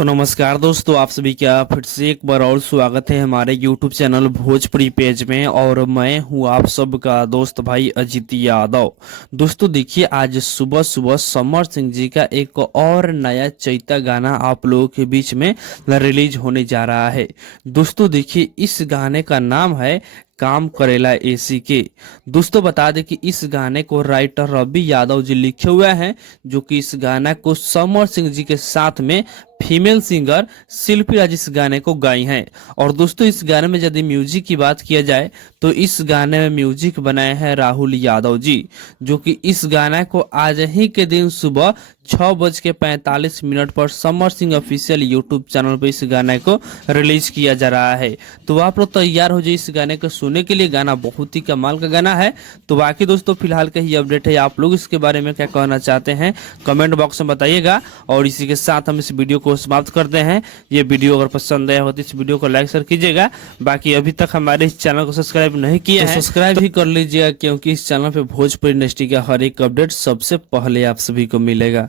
तो नमस्कार दोस्तों, आप सभी का फिर से एक बार और स्वागत है हमारे YouTube चैनल भोजपुरी पेज में। और मैं हूं आप सबका दोस्त भाई अजित यादव। दोस्तों देखिए, आज सुबह सुबह समर सिंह जी का एक और नया चैता गाना आप लोगों के बीच में रिलीज होने जा रहा है। दोस्तों देखिए, इस गाने का नाम है काम करेला एसी के। दोस्तों बता दें कि इस गाने को राइटर रवि यादव जी लिखे हुए हैं, जो कि इस गाना को समर सिंह जी के साथ में फीमेल सिंगर शिल्पी राज इस गाने को गाई हैं। और दोस्तों इस गाने में यदि म्यूजिक की बात किया जाए तो इस गाने में म्यूजिक बनाए हैं राहुल यादव जी, जो कि इस गाना को आज ही के दिन सुबह 6:45 पर Samar Singh official YouTube channel पर इस गाने को रिलीज किया जा रहा है। तो आप लोग तैयार हो जाइए इस गाने को सुनने के लिए। गाना बहुत ही कमाल का गाना है। तो बाकी दोस्तों फिलहाल का ही अपडेट है, आप लोग इसके बारे में क्या कहना चाहते हैं कमेंट बॉक्स में बताइएगा। और इसी के साथ हम इस वीडियो को समाप्त करते हैं। ये वीडियो अगर पसंद आया हो तो इस वीडियो को लाइक शेयर कीजिएगा। बाकी अभी तक हमारे इस चैनल को सब्सक्राइब नहीं किया है तो सब्सक्राइब भी कर लीजिएगा, क्योंकि इस चैनल पे भोजपुरी इंडस्ट्री का हर एक अपडेट सबसे पहले आप सभी को मिलेगा।